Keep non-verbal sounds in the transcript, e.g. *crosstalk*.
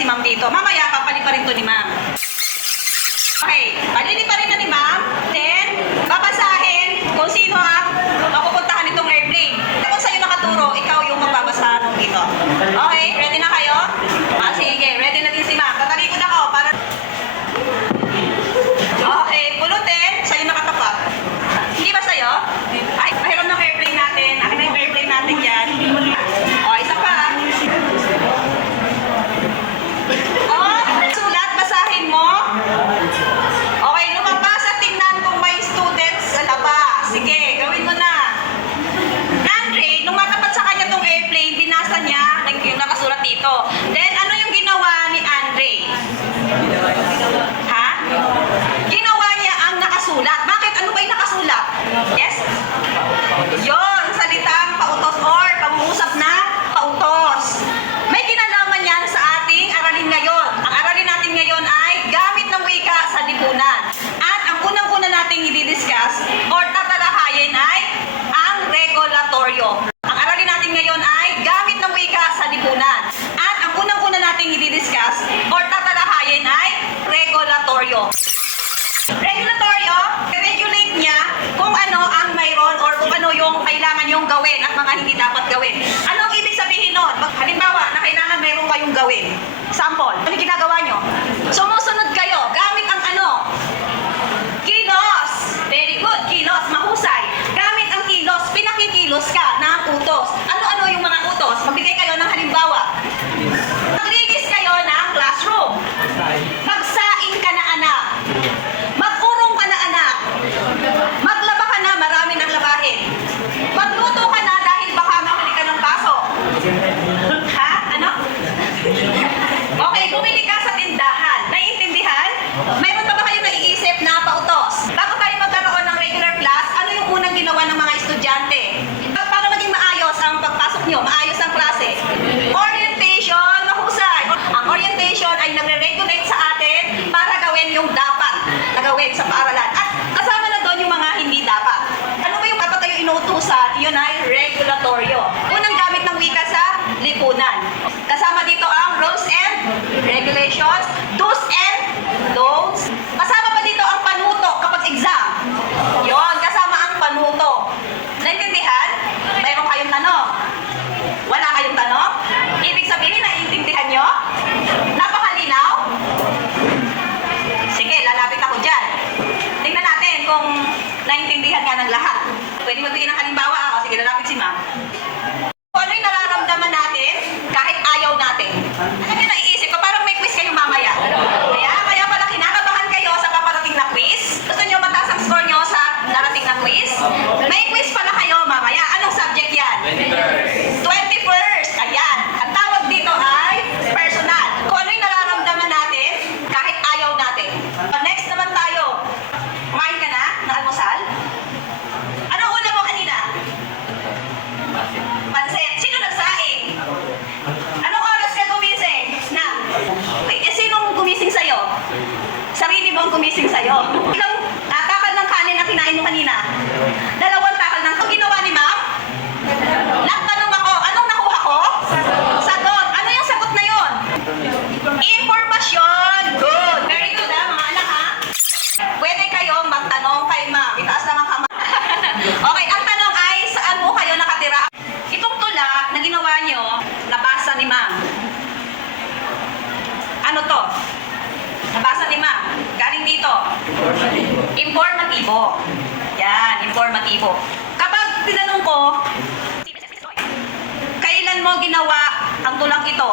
si ma'am dito. Mamaya, papalipa rin to ni ma'am. Okay, palilipad mga hindi dapat gawin. Ano ang ibig sabihin nun? Halimbawa, na kailangan mayroon kayong gawin. Sample, ano ginagawa nyo? Sumusunod kayo. maayos ang klase. Orientation, mahusay. Ang orientation ay nagre-regulate sa atin para gawin yung dapat na gawin sa paaralan. ng halimbawa, ah, o sige, lalapit si ma'am. sa'yo. Ilang uh, takal ng kanin ang kinain mo kanina? Dalawang takal ng... Ang ginawa ni ma'am? Nagtanong ako, anong nakuha ko? Sagot. Sagot. Ano yung sagot na yon? Information. Good. Very good ha, mga anak ha? Pwede kayong magtanong kay ma'am. Itaas naman kamay. *laughs* okay, Informatibo. Yan, informatibo. Kapag tinanong ko, kailan mo ginawa ang tulak ito?